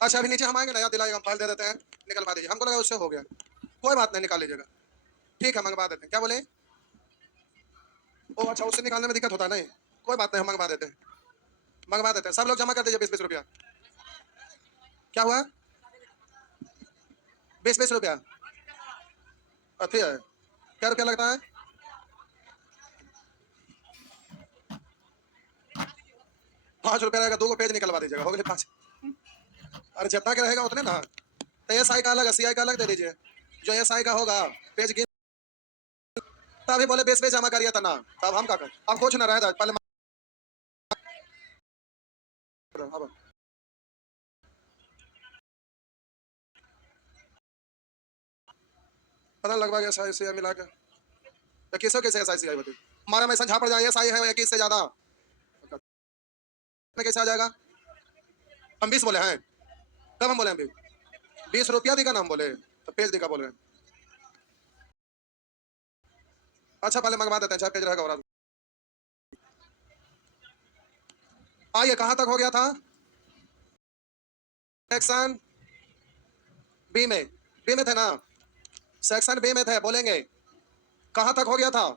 अच्छा अभी नीचे हम आएंगे ना, याद दिलाएगा, हम फाइल दे देते हैं, निकलवा दीजिए। हमको लगा उससे हो गया, कोई बात नहीं, निकाल लीजिएगा। ठीक है, मंगवा देते हैं। क्या बोले? ओ अच्छा, उससे निकालने में दिक्कत होता है? नहीं, कोई बात नहीं, हम मंगवा देते हैं, मंगवा देते हैं। सब लोग जमा कर दीजिए 20-20 रुपया। क्या हुआ? 20-20 रुपया अति है। क्या रुपया लगता है? 5 रुपया रहेगा, 2 पेज निकलवा दीजिएगा, हो गए 5। अरे जितना के रहेगा उतने ना। तो SI का अलग, CI का अलग दे दीजिए। जो SI का होगा पेज गिन, तभी बोले 20 पेज जमा करिए तना। तब हम का कर, अब कुछ ना रहे पहले अब पता लगभग SI CI मिला के तो किसो कैसे SI CI होती हमारा में झापड़ जाए SI है 21 से ज्यादा में कैसे आ जाएगा? हम 20 बोले हैं, कब हम बोले? हम 20 रुपया दिखा ना, हम बोले तो पेज दिखा बोल रहे हैं। अच्छा पहले मंगवा देते हैं, 6 पेज रहेगा। और आइए, कहाँ तक हो गया था? सेक्शन बी में, बी में थे ना, सेक्शन बी में थे, बोलेंगे कहाँ तक हो गया था?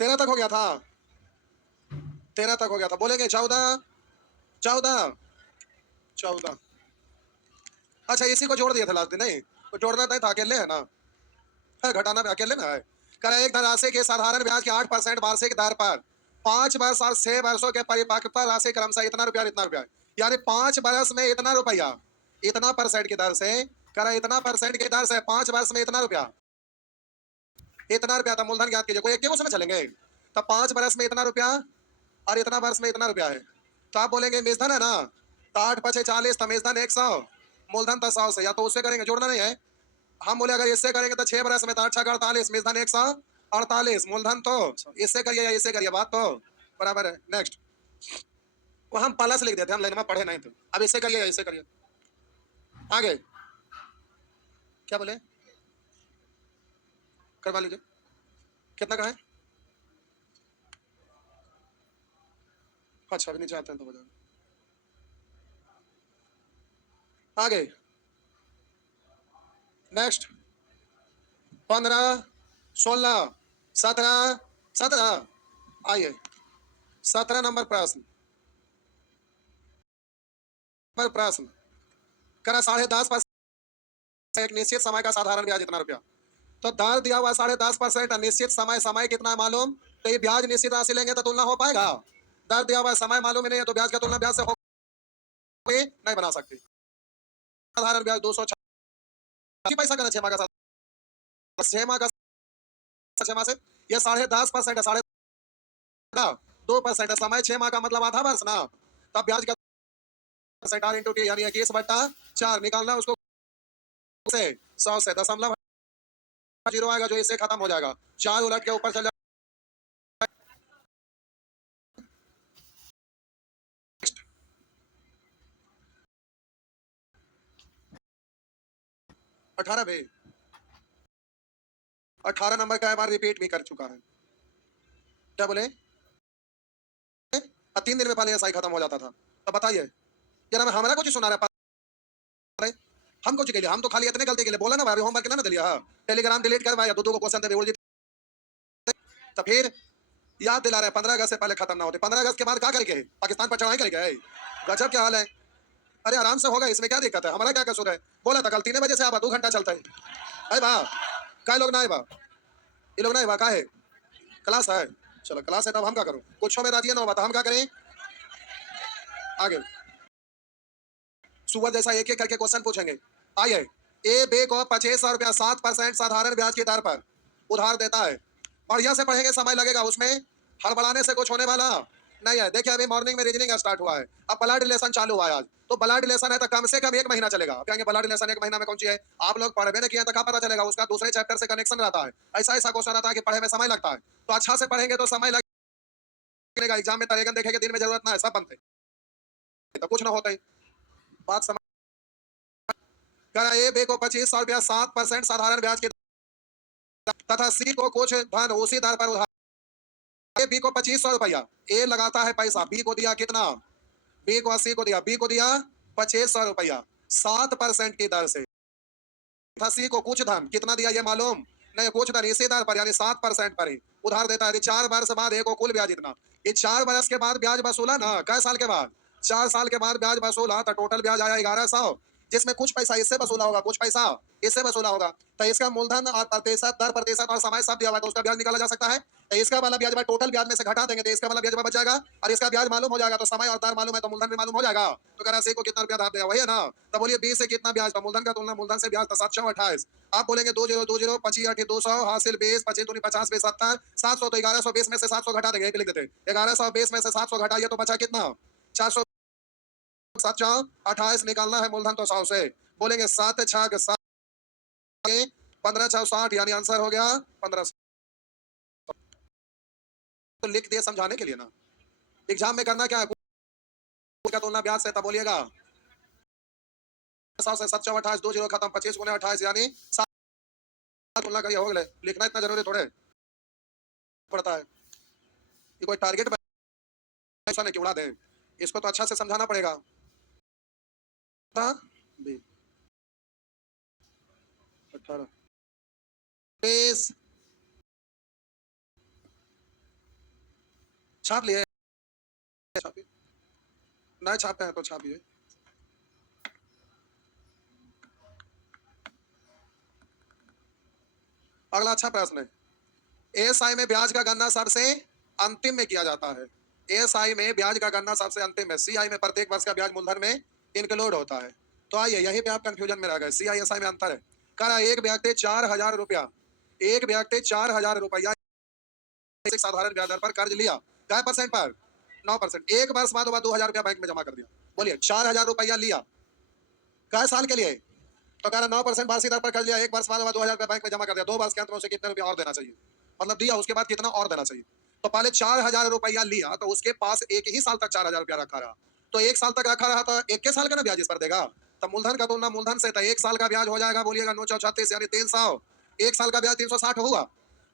13 तक हो गया था, 13 तक हो गया था, बोलेंगे 14, 14, 14। अच्छा इसी को जोड़ दिया था लास्ट दिन, नहीं तो जोड़ना नहीं था, अकेले है ना, है घटाना भी अकेले ना है। करें एक धनराशि के साधारण ब्याज के 8% वार्षिक दर पर 5 वर्ष और 6 वर्षों के परिपक्वता राशि क्रमशः इतना रुपया और इतना रुपया, यानी 5 वर्ष में इतना रुपया, इतना परसेंट की दर से, करें इतना परसेंट की दर से 5 वर्ष में इतना रुपया, इतना रुपया था। मूलधन ज्ञात कीजिए, कोई एक उसमें चलेंगे। तब 5 वर्ष में इतना रुपया और इतना वर्ष में इतना रुपया है, तो आप बोलेंगे मेजधन है ना, तो 8×5 = 40, तो मेजधन 100, मूलधन था 100 से, या तो उससे करेंगे, जोड़ना नहीं है। हम बोले अगर इससे करेंगे तो 6 वर्ष में, तो 8×6 = 48, मेजधन 148, मूलधन तो इससे करिए या इससे करिए, बात तो बराबर है। नेक्स्ट, वो हम प्लस लिख देते, हम लाइन में पढ़े नहीं थे। अब इससे करिए या इससे करिए, आगे क्या बोले? करवा लीजिए, कितना का है? अच्छा अभी नीचे आते हैं तो बता, आगे नेक्स्ट, 15, 16, 17, 17। आइए 17 नंबर प्रश्न, प्रश्न करा 10.5% एक निश्चित समय का साधारण ब्याज इतना रुपया। तो दर दिया हुआ 10.5%, निश्चित समय, समय कितना है मालूम, तो ये ब्याज निश्चित राशि लेंगे तो तुलना हो पाएगा? दर दिया हुआ समय मालूम ही नहीं है, तो ब्याज का तुलना ब्याज से हो नहीं बना सकती। साधारण ब्याज 200 पैसा का 6 माह का, 6 माह का, 6 माह से ये 10.5% है, 2% है, समय 6 माह का मतलब आधा वर्ष ना, तब ब्याज का परसेंट R इंटू टी, यानी 21/4 निकालना, उसको से 100 से दशमलव 0 आएगा, जो इससे खत्म हो जाएगा, 4 उलट के ऊपर चल जाएगा। 18 भी, 18 नंबर का बार रिपीट भी कर चुका है। क्या बोले? 3 दिन में पहले एसआई खत्म हो जाता था। तो बताइए यार, हमारा कुछ सुना रहा है, हम कुछ के लिए, हम तो खाली इतने गलती के लिए बोला ना भाई, होमवर्क ना दिया, टेलीग्राम डिलीट करवाया, दो को क्वेश्चन दे, तो फिर याद दिला रहे 15 अगस्त से पहले खत्म ना होते। 15 अगस्त के बाद क्या करके पाकिस्तान पर चढ़ाई करके, गजब क्या हाल है। अरे आराम से होगा, इसमें क्या दिक्कत है, हमारा क्या कसूर है? बोला था कल 3 बजे से आप 2 घंटा चलता है। अरे बा क्या लोग ना है बा, ये लोग ना है बा, का है क्लास है, चलो क्लास है, तब हम क्या करूं, कुछ में राजी ना हो, हम क्या करें? आगे सुबह जैसा एक एक करके क्वेश्चन पूछेंगे। आइए, ए बे को 2500 रुपया 7% साधारण ब्याज की दर पर उधार देता है। बढ़िया से पढ़ेंगे, समय लगेगा, उसमें हड़बड़ाने से कुछ होने वाला नहीं है। देखिए अभी मॉर्निंग में रीजनिंग स्टार्ट हुआ है, अब ब्लड रिलेशन चालू हुआ है आज, तो ब्लड रिलेशन है तो कम से कम 1 महीना चलेगा। अब कहेंगे ब्लड रिलेशन 1 महीना में कौन सी है, आप लोग पढ़े नहीं किए तो क्या पता चलेगा, उसका दूसरे चैप्टर से कनेक्शन रहता है। ऐसा ऐसा क्वेश्चन आता है कि पढ़े में समय लगता है, तो अच्छा से पढ़ेंगे तो समय लगेगा। एग्जाम में तरेगन देखेंगे, दिन में जरूरत ना है, सब बनते तो कुछ ना होता ही। बात समझ करा, ए बे को 2500 रुपया 7% साधारण ब्याज की तथा सी को कुछ धन उसी दर पर उधार। ए बी को 2500 रुपया, ए लगाता है पैसा, बी को दिया कितना बी को 80 को दिया, बी को दिया 2500 रुपया 7% की दर से। था सी को कुछ धन कितना दिया ये मालूम नहीं, कुछ धन इसी दर पर यानी 7% पर ही उधार देता है। 4 वर्ष बाद एक को कुल ब्याज इतना, ये 4 वर्ष के बाद ब्याज वसूला ना, कै साल के बाद, 4 साल के बाद ब्याज वसूला तो टोटल ब्याज आया 1100, जिसमें कुछ पैसा इससे वसूला होगा, कुछ पैसा इससे वसूला होगा। तो इसका मूलधन और प्रतिशत दर प्रतिशत और समय सब दिया हुआ है, तो उसका ब्याज निकाला जा सकता है। तो इसका वाला ब्याज टोटल ब्याज में से घटा देंगे तो इसका वाला ब्याज बच जाएगा, और इसका ब्याज मालूम हो जाएगा तो समय और दर मालूम है तो मूलधन भी मालूम हो जाएगा। तो कह रहा है को कितना रुपया धार देगा, वही है ना। तो बोलिए 20 से कितना ब्याज था, मूलधन का तुलना मूलधन से ब्याज था 728। आप बोलेंगे 2020 25 8 200 हासिल 20 25 दूनी 50 20 70 700, तो 1120 में से 700 घटा देंगे, एक लिख देते 1120 में से 700 घटाइए तो बचा कितना 400, 728 निकालना है मूलधन तो 100 से। बोलेंगे 7 6 के 7 15 6 60 यानी आंसर हो गया 1500। तो लिख दिए समझाने के लिए ना, एग्जाम में करना क्या है, का तुलना ब्याज से, तब बोलिएगा 100 से 728 2 0 खत्म 25 गुने 28 यानी 7 तुलना करिए, हो गए। लिखना इतना जरूरी थोड़े पड़ता है, ये कोई टारगेट ऐसा नहीं कि उड़ा दे, इसको तो अच्छा से समझाना पड़ेगा। 18 20 छाप लिए, छापिए, नहीं छापते हैं तो छापिए। अगला अच्छा प्रश्न है, एएसआई में ब्याज का गणना सबसे अंतिम में किया जाता है। एएसआई में ब्याज का गणना सबसे अंतिम में, सीआई में प्रत्येक वर्ष का ब्याज मूलधन में इंक्लूड होता है। तो आइए यहीं पे आप कंफ्यूजन में रह गए, सीआई एसआई में अंतर है। कह रहा एक व्यक्ति 4000 रुपया, एक व्यक्ति 4000 रुपया एक साधारण ब्याज दर पर कर्ज लिया, क्या परसेंट पर 9%। एक वर्ष बाद 2000 रुपया बैंक में जमा कर दिया। बोलिए 4000 रुपया लिया कै साल के लिए, तो कह रहा 9% वार्षिक दर पर कर्ज लिया, एक वर्ष बाद 2000 रुपया बैंक में जमा कर दिया, 2 वर्ष के अंत में उसे कितने रुपया और देना चाहिए, मतलब दिया उसके बाद कितना और देना चाहिए। तो पहले 4000 रुपया लिया तो उसके पास एक ही साल तक 4000 रुपया रखा रहा, तो एक साल तक रखा रहा तो एक के साल का ना ब्याज इस पर देगा। तो मूलधन का तुलना मूलधन से, तो एक साल का ब्याज हो जाएगा, बोलिएगा 9 4 36 यानी 300, एक साल का ब्याज 360 होगा।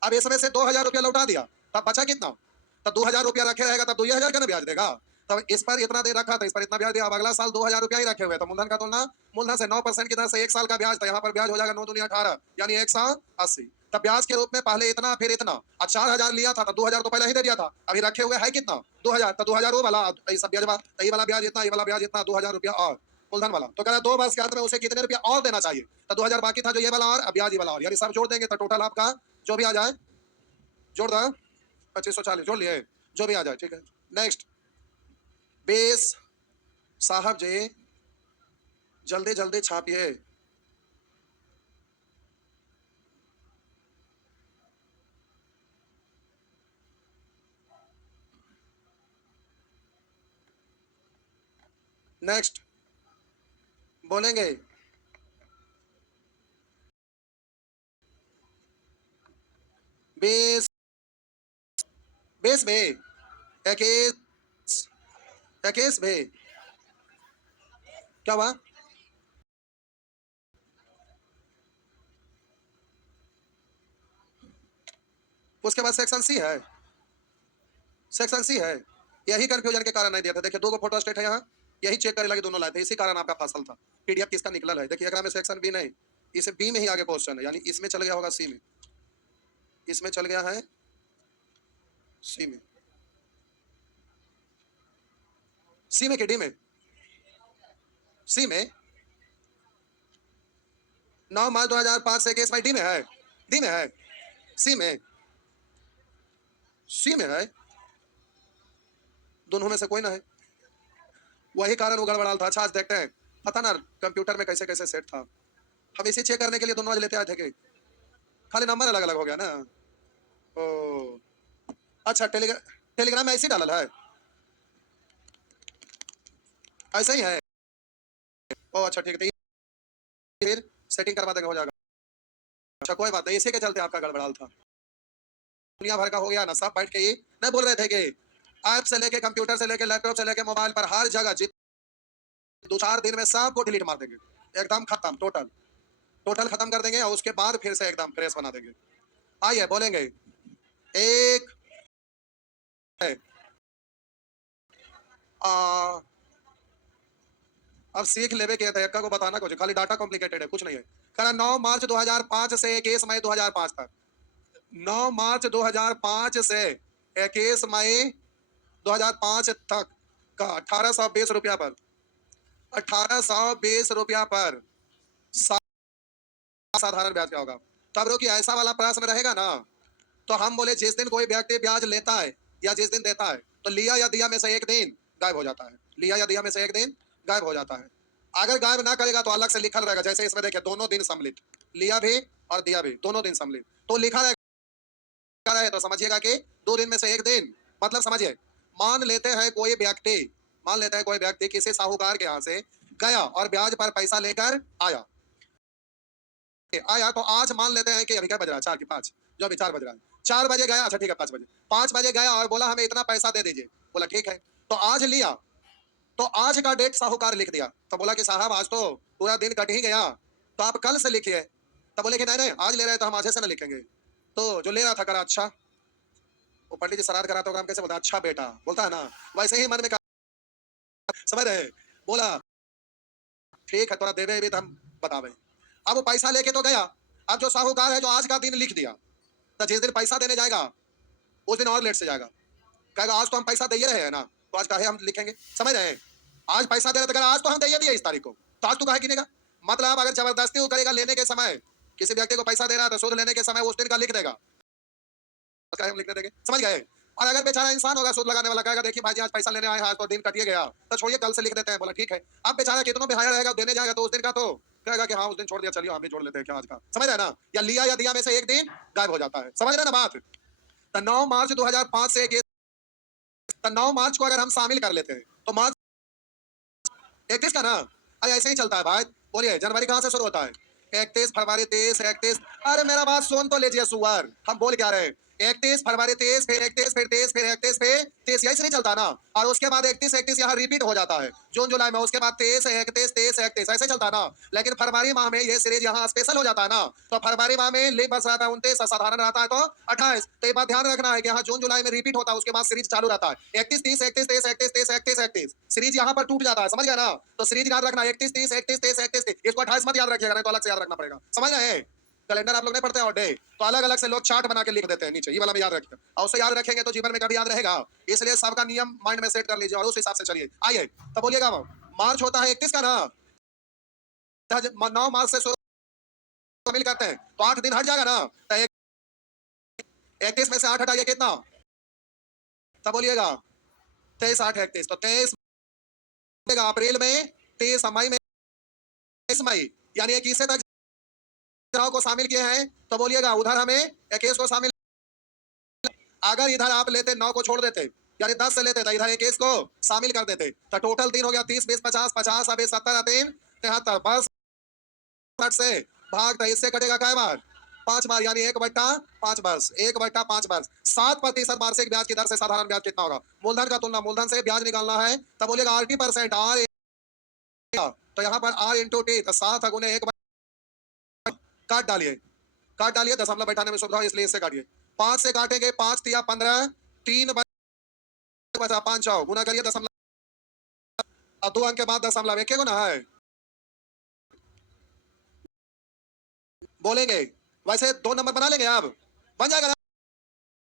अब इसमें से 2000 रुपया लौटा दिया, तब बचा कितना, तब 2000 रुपया रखे रहेगा, तब 2000 का ना ब्याज देगा। तब इस पर इतना दे रखा था, इस पर इतना ब्याज दिया, अब अगला साल 2000 रुपया ही रखे हुए, तो मूलधन का तुलना मूलधन से 9% की दर से एक साल का ब्याज, तो यहाँ पर ब्याज हो जाएगा 9 दूनी 18 यानी 180। तब ब्याज के रूप में पहले इतना फिर इतना, और 4000 लिया था तो 2000 तो पहले ही दे दिया था, अभी रखे हुए है कितना 2000, तो 2000 वो वाला सब ब्याज, ये वाला ब्याज इतना, ये वाला ब्याज इतना, 2000 रुपया और मूलधन वाला। तो कह रहा 2 वर्ष के अंत में उसे कितने रुपया और देना चाहिए, तो 2000 बाकी था जो ये वाला और ब्याज ये वाला और, यानी सब जोड़ देंगे तो टोटल आपका जो भी आ जाए, जोड़ दो 2540 जोड़ लिए, जो भी आ जाए ठीक है। नेक्स्ट 20 साहब जी जल्दी जल्दी छापिए। नेक्स्ट बोलेंगे 20 20 में 21 21 में क्या हुआ, उसके बाद सेक्शन सी है, सेक्शन सी है, यही कंफ्यूजन के कारण नहीं दिया था। देखिए दो फोटो स्टेट है यहाँ, यही चेक करने लगे दोनों लाए थे, इसी कारण आपका फसल था। पीडीएफ किसका निकला है, देखिए एकरा में सेक्शन बी नहीं, इसे बी में ही आगे क्वेश्चन है, यानी इसमें चल गया होगा सी में, इसमें चल गया है सी में, सी में कि डी में, सी में 9 मार्च 2005 से केस भाई डी में है, डी में है, सी में, सी में है, दोनों में से कोई ना है, वही कारण वो गड़बड़ाल था। अच्छा आज देखते हैं, पता ना कंप्यूटर में कैसे कैसे सेट था, हम इसे चेक करने के लिए दोनों आज लेते आए थे कि खाली नंबर अलग अलग हो गया ना। ओ अच्छा टेलीग्राम में ऐसे ही डाला है, ऐसा ही है, ओ अच्छा ठीक है, फिर सेटिंग करवा देंगे हो जाएगा। अच्छा कोई बात नहीं, इसी के चलते आपका गड़बड़ाल था, दुनिया भर का हो गया ना, सब बैठ के ये नहीं बोल रहे थे कि ऐप से लेके कंप्यूटर से लेके लैपटॉप से लेके मोबाइल पर हर जगह जित 2-4 दिन में सबको डिलीट मार देंगे, एकदम खत्म, टोटल टोटल खत्म कर देंगे और उसके बाद फिर से एकदम फ्रेश बना देंगे। आइए बोलेंगे एक है अब सीख लेवे के तयक्का को बताना कुछ, खाली डाटा कॉम्प्लिकेटेड है, कुछ नहीं है। करा 9 मार्च 2005 से 21 मई 2005 तक, 9 मार्च 2005 से 21 मई 2005 तक का 1820 रुपया पर, 1820 रुपया पर साधारण ब्याज क्या होगा? तब रोकी ऐसा वाला प्रश्न रहेगा ना, तो हम बोले जिस दिन कोई व्यक्ति ब्याज लेता है या जिस दिन देता है, तो लिया या दिया में से एक दिन गायब हो जाता है, लिया या दिया में से एक दिन गायब हो जाता है। अगर गायब ना करेगा तो अलग से लिखा रहेगा, जैसे इसमें देखिए दोनों दिन सम्मिलित, लिया भी और दिया भी दोनों दिन सम्मिलित, तो लिखा रहेगा। तो समझिएगा कि 2 दिन में से एक दिन, मतलब समझिए, मान लेते हैं कोई व्यक्ति, मान लेते हैं कोई व्यक्ति किसी साहूकार के यहाँ से गया और ब्याज पर पैसा लेकर आया, आया तो आज मान लेते हैं कि अभी क्या बज रहा है, 4 की 5, जो अभी 4 बज रहा है, 4 बजे गया, अच्छा ठीक है 5 बजे, 5 बजे गया और बोला हमें इतना पैसा दे दीजिए, बोला ठीक है, तो आज लिया, तो आज का डेट साहूकार लिख दिया, तो बोला कि साहब आज तो पूरा दिन कट ही गया, तो आप कल से लिखिए, तो बोले कि नहीं नहीं आज ले रहे हैं तो हम आज से ना लिखेंगे, तो जो ले रहा था करा अच्छा, वो पंडित जी श्राद्ध कराते हो काम कैसे बोलता, अच्छा बेटा बोलता है ना, वैसे ही मन में समझ रहे, बोला ठीक है थोड़ा देवे भी तो हम बतावे। अब वो पैसा लेके तो गया, अब जो साहूकार है जो आज का दिन लिख दिया, तो जिस दिन पैसा देने जाएगा उस दिन और लेट से जाएगा, कहेगा आज तो हम पैसा दे ही रहे हैं ना, तो आज काहे हम लिखेंगे, समझ रहे हैं, आज पैसा दे रहे तो आज तो हम दे ही दिए इस तारीख को, तो आज तू काहे गिनेगा, मतलब अगर जबरदस्ती वो करेगा लेने के समय, किसी व्यक्ति को पैसा दे रहा है तो सूद लेने के समय उस दिन का लिख देगा, काहे हम लिखने देंगे, समझ गए। और अगर बेचारा इंसान होगा सूद लगाने वाला, कहेगा देखिए भाई आज पैसा लेने आए हैं, आज तो दिन कटिए गया, तो छोड़िए कल से लिख देते हैं, बोला ठीक है। अब बेचारा कितनों भी हायर रहेगा देने जाएगा तो उस दिन का तो कहेगा कि हाँ उस दिन छोड़ दिया, चलिए हम भी जोड़ लेते हैं क्या आज का, समझ रहे ना, या लिया या दिया में से एक दिन गायब हो जाता है, समझ रहे ना बात। तो 9 मार्च 2005 से 9 मार्च को अगर हम शामिल कर लेते हैं तो मार्च 31 का ना, अरे ऐसे ही चलता है भाई, बोलिए जनवरी कहाँ से शुरू होता है, 31 फरवरी 23 31, अरे मेरा बात सुन तो लीजिए सुअर, हम बोल क्या रहे हैं, 31 फरवरी 23 फिर 31 फिर 23 फिर 31 फिर 23, यही से नहीं चलता ना, और उसके बाद 31 31 यहाँ रिपीट हो जाता है जून जुलाई में, उसके बाद 23 31 23 31 ऐसे चलता ना, लेकिन फरवरी माह में ये सीरीज यहाँ स्पेशल हो जाता है ना, तो फरवरी माह में लीप बस रहता है 29, साधारण रहता है तो 28, तो ये बात ध्यान रखना है कि यहाँ जून जुलाई में रिपीट होता है, उसके बाद सीरीज चालू रहता है 31 30 31 23 31 30 31 31, सीरीज यहाँ पर टूट जाता है, समझ गया ना, तो सीरीज याद रखना 31 30 31 23 31 30, इसको 28 मत याद रखिएगा नहीं तो अलग से याद रखना पड़ेगा, समझ रहे हैं। कैलेंडर आप लोग नहीं पढ़ते और डे, तो अलग अलग से लोग चार्ट बना के लिख देते हैं नीचे, ये वाला भी याद रखिए, और उसे याद रखेंगे तो जीवन में कभी याद रहेगा, इसलिए सबका नियम माइंड में सेट कर लीजिए और उस हिसाब से चलिए। आइए तो बोलिएगा, मार्च होता है 31 का ना, 9 मार्च से शामिल करते हैं तो 8 दिन हट जाएगा ना, तो 31 में से 8 हटाइए कितना, तब बोलिएगा 23 8 31, तो 23 अप्रैल में, 23 मई में, 23 मई यानी 21 तक को शामिल किए हैं, तो बोलिएगा उधर हमें 21 को शामिल, अगर इधर आप लेते 9 को छोड़ देते यानी 10 से लेते तो इधर 21 को शामिल कर देते, तो टोटल 3 हो गया 30 20 50 50 अब 70 3 73, बस 60 से भाग, तो इससे कटेगा क्या बार 5 बार, यानी 1/5 वर्ष, 1/5 वर्ष, 7% वार्षिक ब्याज की दर से साधारण ब्याज कितना होगा, मूलधन का तुलना मूलधन से ब्याज निकालना है, तब बोलेगा RT%, आर, तो यहाँ पर R इंटू टी, तो 7 गुने 1 काट डालिए, काट डालिए, दशमलव बैठाने में सुविधा हो इसलिए इससे काटिए, 5 से काटेंगे 5 तिया 15, 3 बचा 5 गुना करिए दशमलव, अब 2 अंक के बाद दशमलव एक गुना है, बोलेंगे वैसे 2 नंबर बना लेंगे, अब बन जाएगा ना,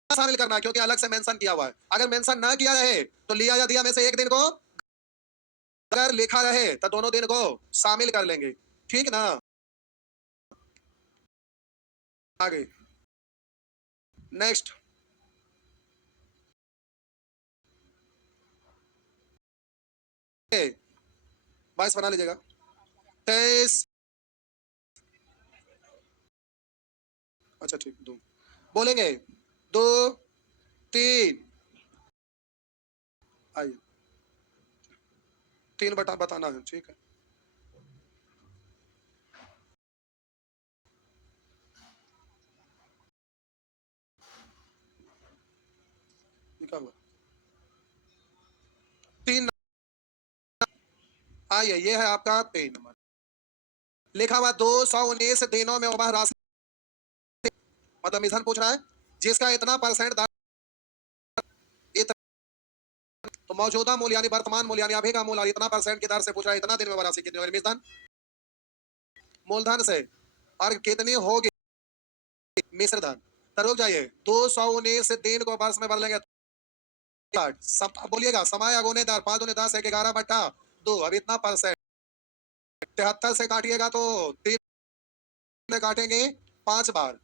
शामिल करना क्योंकि अलग से मेंशन किया हुआ है, अगर मेंशन ना किया रहे तो लिया या दिया में से एक दिन को अगर लिखा रहे तो दोनों दिन को शामिल कर लेंगे, ठीक ना। आगे नेक्स्ट, बाईस बना लीजिएगा, 23, अच्छा ठीक 2 बोलेंगे, 2 3, आइए 3 बटा बताना है, ठीक है, लिखा हुआ 3, आइए ये है आपका 3 नंबर, लिखा हुआ 219 दिनों में वह राशि, मतलब मिशन पूछ रहा है जिसका इतना परसेंट, तो मौजूदा मूल्य यानी वर्तमान मूल्य यानी अभी का मूल्य इतना परसेंट की दर से पूछ रहा है, इतना दिन में राशि कितनी होगी मिश्रण मूलधन से और कितनी होगी मिश्र धन। तो रुक जाइए, 219 दिन को वर्ष में बदलेंगे। बोलिएगा समय अगुने दर 5 दूनी 10 1 11 बट्टा 2। अब इतना परसेंट 73 से काटिएगा तो 3 में काटेंगे 5 बार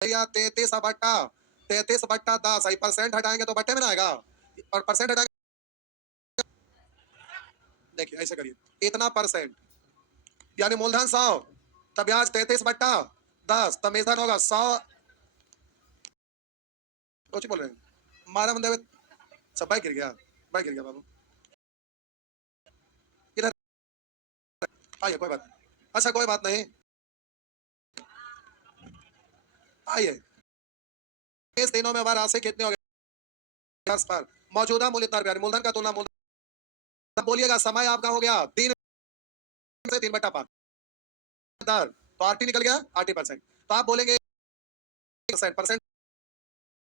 या 33 बट्टा 33 बट्टा 10 परसेंट हटाएंगे तो बट्टे में ना आएगा और परसेंट हटाएंगे। देखिए ऐसे करिए, इतना परसेंट यानी मूलधन 100 तब ब्याज 33 बट्टा 10 तब मूलधन होगा 100। कुछ बोल रहे हैं मारा बंदे सब बाइक गिर गया, बाइक गिर गया बाबू इधर आइए, कोई बात नहीं। अच्छा कोई बात नहीं, आइए इस दिनों में राशि कितनी हो गई पर मौजूदा मूल्य इतना रुपया मूलधन का तुलना मूलधन। बोलिएगा समय आपका हो गया 3 से 3 बट्टा 5 दर तो आरटी निकल गया 80%। तो आप बोलेंगे परसेंट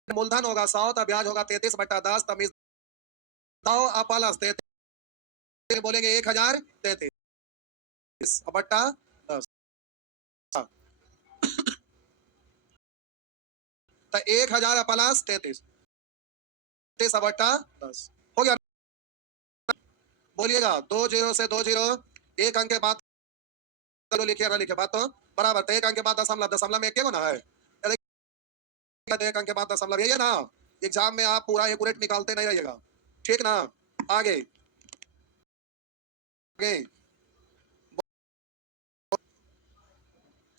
मूलधन होगा 100 तब ब्याज होगा 33 बट्टा 10 तब 100 प्लस 33 बोलेंगे 1033 बट्टा 10 तो 1000 प्लस 33 बट्टा 10 हो गया। बोलिएगा 20 से 20 एक अंक के बाद लिखिए ना लिखे बात तो बराबर तो एक अंक के बाद दशमलव दशमलव में एक होना है एक अंक के बाद दशमलव यही है ना। एग्जाम में आप पूरा एक्यूरेट निकालते नहीं रहिएगा, ठीक ना। आगे आगे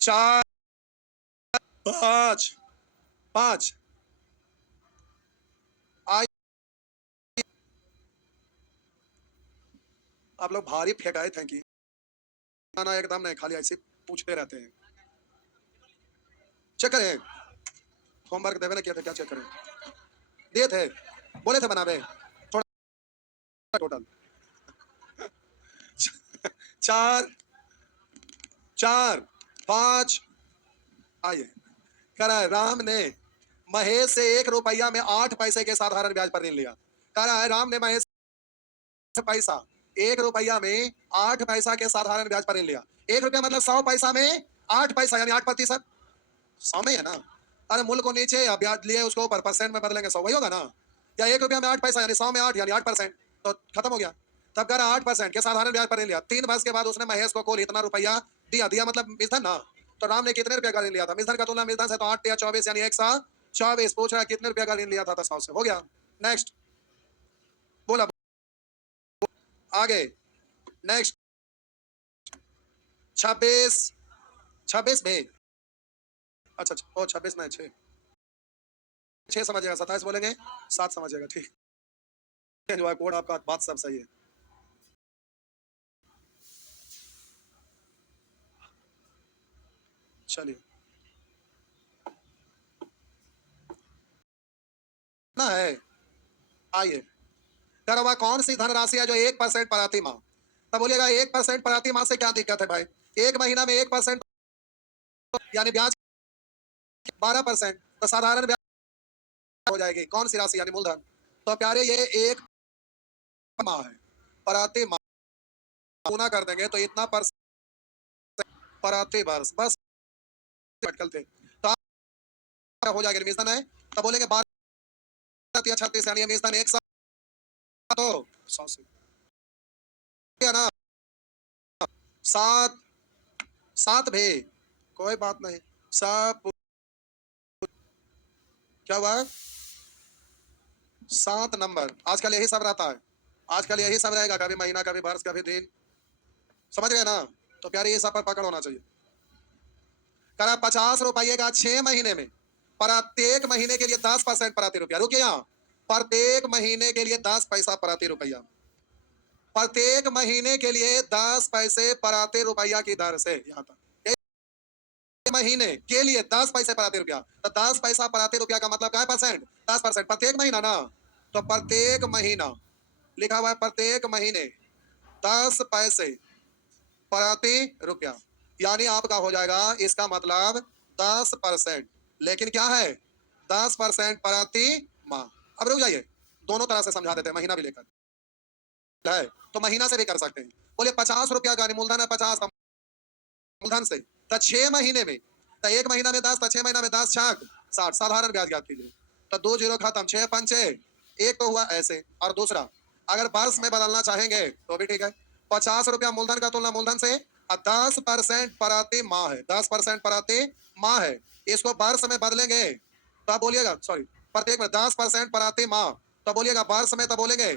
4 5 5 आप लोग भारी फेंकाए थैंक यू ना एकदम नहीं खाली ऐसे पूछते रहते हैं। चेक करें होमवर्क देवे ना किया था क्या चेक करें दिए थे बोले थे बनावे थोड़ा टोटल 4 4 5 आइए कह रहा है राम ने महेश से 1 रुपया में 8 पैसे के साधारण ब्याज पर ऋण लिया। कह रहा है राम ने महेश पैसा 1 रुपया में 8 पैसा के साधारण ब्याज पर ऋण लिया। 1 रुपया मतलब 100 पैसा में 8 पैसा यानी 8%। 100 में है ना, अरे मूल को नीचे या ब्याज लिए उसको ऊपर परसेंट में बदलेंगे 100 वही होगा ना। या 1 रुपया में 8 पैसा यानी 100 में 8 यानी 8% तो खत्म हो गया। तब कह रहा 8% के साधारण ब्याज पर ऋण लिया। 3 वर्ष के बाद उसने महेश को कुल इतना रुपया दिया। दिया मतलब मिश्रण ना। तो राम ने कितने रुपए का ऋण लिया था मिश्रण का तुलना मिश्रण से तो 8 या 24 यानी 124 पूछ रहा है कितने रुपए का ऋण लिया था 100 से हो गया। नेक्स्ट बोला आगे नेक्स्ट 26 26 में अच्छा ओ 26 नहीं 6 समझिएगा 27 बोलेंगे 7 समझिएगा ठीक जो है कोड आपका बात सब सही है। चलिए ना है आइए करवा कौन सी धनराशि है जो 1% प्रति माह। तब बोलिएगा 1% प्रति माह से क्या दिक्कत है भाई। एक महीना में 1% यानी ब्याज 12% तो साधारण ब्याज हो जाएगी कौन सी राशि यानी मूलधन। तो प्यारे ये 1 माह है प्रति माह गुना कर देंगे तो इतना प्रति वर्ष बस अटकल थे तो हो जाएगा मिश्रण है। तो बोलेंगे 12 या 36 यानी मिश्रण 1 तो 100 से ना 7 7 भी कोई बात नहीं सब क्या हुआ 7 नंबर आजकल यही सब रहता है। आजकल यही सब रहेगा कभी महीना कभी वर्ष कभी दिन समझ गए ना। तो प्यारे ये सब पर पकड़ होना चाहिए। करा 50 रुपये का 6 महीने में प्रत्येक महीने के लिए 10% प्रति रुपया। रुकिए यहाँ प्रत्येक महीने के लिए 10 पैसा प्रति रुपया प्रत्येक महीने के लिए 10 पैसे प्रति रुपया की दर से यहाँ तक महीने के लिए 10 पैसे प्रति रुपया। तो 10 पैसा प्रति रुपया का मतलब क्या है परसेंट 10% प्रत्येक महीना ना। तो प्रत्येक महीना लिखा हुआ है प्रत्येक महीने 10 पैसे प्रति रुपया यानी आपका हो जाएगा इसका मतलब 10% लेकिन क्या है 10% प्रति माह। अब रुक जाइए दोनों तरह से समझा देते हैं, महीना भी लेकर है तो महीना से भी कर सकते हैं। बोले 50 रुपया का मूलधन है, 50 मूलधन से तो 6 महीने में, तो 1 महीना में 10, तो 6 महीना में 10 छाक 60, साधारण ब्याज ज्ञात कीजिए। तो 2 जीरो खत्म, 6 पंचे, एक तो हुआ ऐसे, और दूसरा अगर वर्ष में बदलना चाहेंगे तो भी ठीक है। 50 रुपया मूलधन का तुलना मूलधन से, और 10% प्रति माह है, 10% प्रति माह है। इसको वर्ष में बदलेंगे तो आप बोलिएगा, सॉरी प्रत्येक में 10% प्रति माह, तो बोलिएगा वर्ष में तो बोलेंगे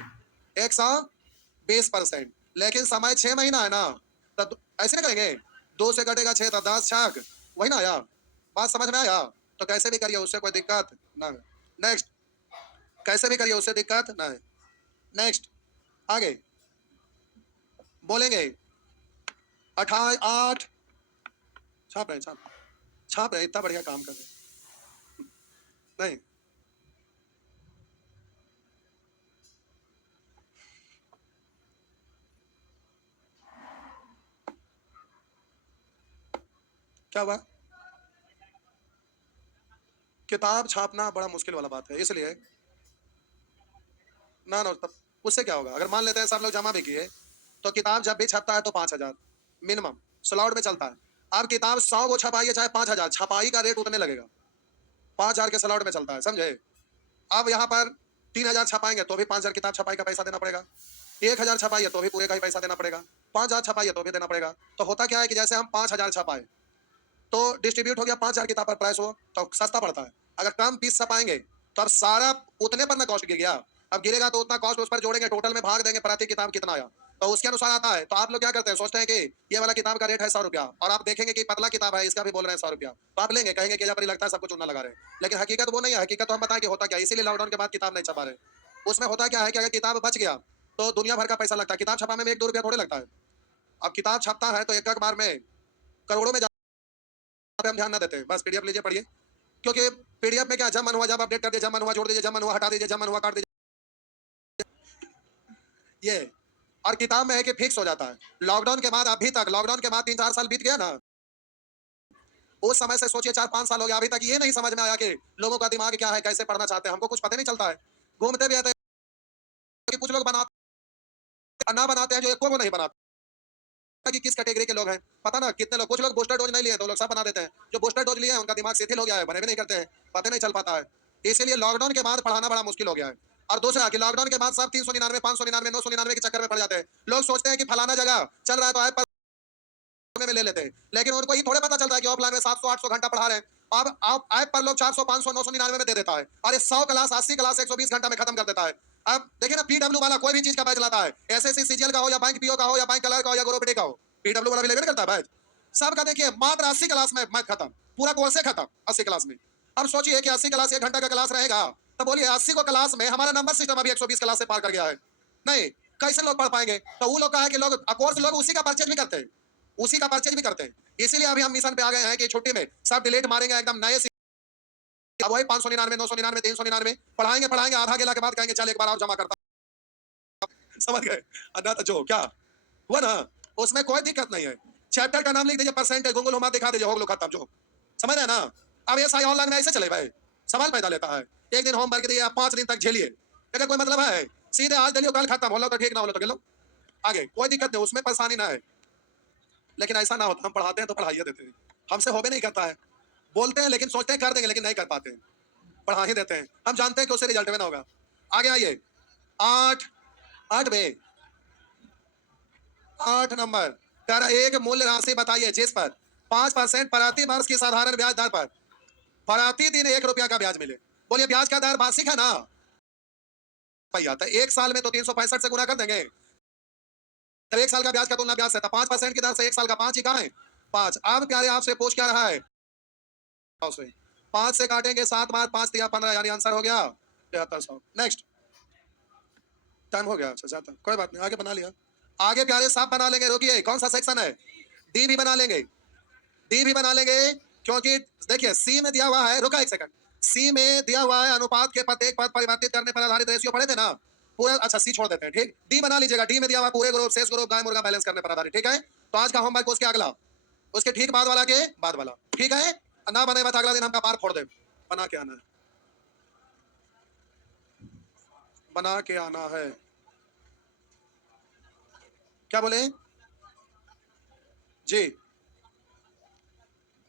120%, लेकिन समय 6 महीना है ना, तो ऐसे ना करेंगे, 2 से कटेगा 6 तो 10 छाक, वही ना आया, बात समझ में आया? तो कैसे भी करिए, उससे कोई दिक्कत ना है। नेक्स्ट, कैसे भी करिए उससे दिक्कत ना है। नेक्स्ट आगे बोलेंगे 28 8 छाप रहे हैं, छाप रहे हैं, इतना बढ़िया काम कर रहे हैं। नहीं क्या हुआ, किताब छापना बड़ा मुश्किल वाला बात है, इसलिए ना ना तब उससे क्या होगा, अगर मान लेते हैं सब लोग जमा भी किए, तो किताब जब भी छपता है तो 5,000 मिनिमम स्लॉट में चलता है। अब किताब 100 को छपाइए चाहे 5,000, छपाई का रेट उतने लगेगा, 5,000 के स्लॉट में चलता है, समझे? अब यहाँ पर 3,000 छपाएंगे तो भी 5,000 किताब छपाई का पैसा देना पड़ेगा, 1,000 छपाइए तो भी पूरे का ही पैसा देना पड़ेगा, 5,000 छपाइए तो भी देना पड़ेगा। तो होता क्या है कि जैसे हम 5,000 छपाए तो डिस्ट्रीब्यूट हो गया 5,000 किताब पर प्राइस हो तो सस्ता पड़ता है। अगर कम पीस छपाएंगे तो अब सारा उतने पर ना कॉस्ट गिर गया, अब गिरेगा तो उतना कॉस्ट उस पर जोड़ेंगे, टोटल में भाग देंगे प्रति किताब कितना आया, तो उसके अनुसार आता है। तो आप लोग क्या करते हैं, सोचते हैं कि ये वाला किताब का रेट है 100 रुपया, और आप देखेंगे कि पतला किताब है इसका भी बोल रहे हैं 100 रुपया, तो आप लेंगे, कहेंगे कि यहाँ पर लगता है सब कुछ चूना लगा रहे हैं, लेकिन हकीकत वो नहीं है। हकीकत तो हम बताएं कि होता क्या है, इसीलिए लॉकडाउन के बाद किताब नहीं छपा रहे। उसमें होता क्या है कि अगर किताब बच गया तो दुनिया भर का पैसा लगता है, किताब छपाने में 1-2 रुपया थोड़े लगता है। अब किताब छपता है तो एक बार में करोड़ों में पे हम ध्यान ना देते हैं। बस पीडीएफ लीजिए पढ़िए, क्योंकि पीडीएफ में क्या, जब मन हुआ जब अपडेट कर दिया, जब मन हुआ जोड़ दीजिए, जब मन हुआ हटा दीजिए, जब मन हुआ काट दीजिए, ये। और किताब में है कि फिक्स हो जाता है। लॉकडाउन के बाद अभी तक, लॉकडाउन के बाद 3-4 साल बीत गया ना, उस समय से सोचिए 4-5 साल हो गया, अभी तक ये नहीं समझ में आया कि लोगों का दिमाग क्या है, कैसे पढ़ना चाहते हैं, हमको कुछ पता नहीं चलता है। घूमते भी रहते हैं कि कुछ लोग बनाते ना बनाते हैं, जो एक को नहीं बनाते कि किस कैटेगरी के लोग हैं, पता ना कितने लोग, कुछ लोग बूस्टर डोज नहीं लिए तो लोग सब बना देते हैं, जो बूस्टर डोज लिए हैं उनका दिमाग शिथिल हो गया है, बने भी नहीं करते हैं, पता नहीं चल पाता है। इसीलिए लॉकडाउन के बाद पढ़ाना बड़ा मुश्किल हो गया है। और दूसरा कि लॉकडाउन के बाद सब 399, 599, 999 के चक्कर में पड़ जाते हैं। लोग सोचते हैं कि फलाना जगह चल रहा है तो ऐप में ले लेते हैं, लेकिन उनको ये थोड़े पता चलता है कि ऑफलाइन में 700-800 घंटा पढ़ा रहे हैं। अब आप ऐप पर लोग 400, 500, 999 में दे देता है, और ये 100 क्लास, 80 क्लास 120 घंटा में खत्म कर देता है। अब देखिए ना, पीडब्ल्यू वाला कोई भी चीज का बैच लाता है, एसएससी सीजीएल का हो या बैंक पीओ का हो या बैंक कलर का हो या ग्रुप डी का हो, पीडब्ल्यू वाला भी लेवे करता है बैच। सबका देखिए मात्र 80 क्लास में मैथ खत्म, पूरा कोर्स खत्म 80 क्लास में। अब सोचिए कि 80 क्लास 1 घंटा का क्लास रहेगा, तो बोलिए 80 को क्लास में हमारा नंबर सिस्टम अभी 120 क्लास से पार कर गया है। नहीं, कैसे लोग पढ़ पाएंगे? तो वो लोग का है कि लोग कोर्स लोग उसी का परचेज भी करते हैं, उसी का परचेज भी करते हैं। इसीलिए अभी हम मिशन पे आ गए हैं कि छुट्टी में सब डिलीट मारेंगे, एकदम नए अब वही 599, 999, 399 पढ़ाएंगे पढ़ाएंगे, आधा गेला के बाद कहेंगे चल एक बार और जमा करता, समझ गए? अन्ना तो जो क्या हुआ ना, उसमें कोई दिक्कत नहीं है। चैप्टर का नाम लिख दीजिए, परसेंटेज गूगल होमा दिखा दीजिए, हो गया खत्म, जो समझ रहे हैं ना। अब ये सारी ऑनलाइन में ऐसे चले भाई, सवाल पैदा लेता है। एक दिन होमवर्क दिए, 5 दिन तक झेलिए, अगर कोई मतलब है? सीधे आज दिलियो कल खत्म, हो लो तो ठीक, ना हो लो तो गिलो, आगे कोई दिक्कत नहीं, उसमें परेशानी ना है। लेकिन ऐसा ना होता, हम पढ़ाते हैं तो पढ़ाइए देते हैं, हमसे हो भी नहीं करता है, बोलते हैं लेकिन सोचते हैं कर देंगे, लेकिन नहीं कर पाते हैं, पढ़ा ही देते हैं। हम जानते हैं कि उससे रिजल्ट में ना होगा। आगे आइए, 8 8 में 8 नंबर कर एक मूल्य राशि बताइए जिस पर 5% प्रति वर्ष की साधारण ब्याज दर पर प्रति दिन 1 रुपया का ब्याज मिले। बोलिए ब्याज का दर वार्षिक है ना, भैया तो 1 साल में तो 365 से गुना कर देंगे, तो 1 साल का ब्याज का तुलना ब्याज से, तो 5% की दर से 1 साल का 5 ही कहाँ है, 5। अब प्यारे आपसे पूछ क्या रहा है, 5 से काटेंगे 7 बार 5 दिया 15, यानी आंसर हो गया 7300। नेक्स्ट, टाइम हो गया, अच्छा जाता, कोई बात नहीं, आगे बना लिया। आगे प्यारे साहब बना लेंगे, रुकिए, कौन सा सेक्शन है, डी भी बना लेंगे, डी भी बना लेंगे, क्योंकि देखिए सी में दिया हुआ है, रुका एक सेकंड, सी में दिया हुआ है अनुपात के प्रत्येक पद परिवर्तित करने पर आधारित रेशियो पढ़े थे ना पूरा, अच्छा सी छोड़ देते हैं, ठीक, डी बना लीजिएगा, डी में दिया हुआ पूरे ग्रुप शेष ग्रुप गाय मुर्गा बैलेंस करने पर आधारित, ठीक है। तो आज का होमवर्क उसके अगला, उसके ठीक बाद वाला के बाद वाला, ठीक है ना, बने अगला दिन हम कपार फोड़ दे, बना के आना है। बना के आना है। क्या बोले जी?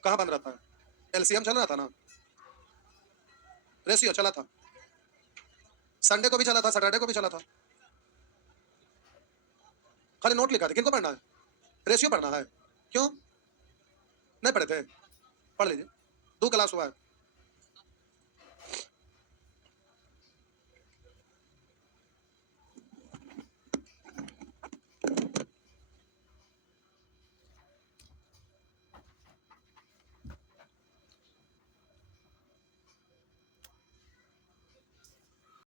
कहाँ बन रहा था? एलसीएम चल रहा था ना, रेशियो चला था, संडे को भी चला था, सैटरडे को भी चला था। खाली नोट लिखा था, किनको पढ़ना है? रेशियो पढ़ना है। क्यों नहीं पढ़े थे? पढ़ लीजिए, 2 क्लास हुआ है।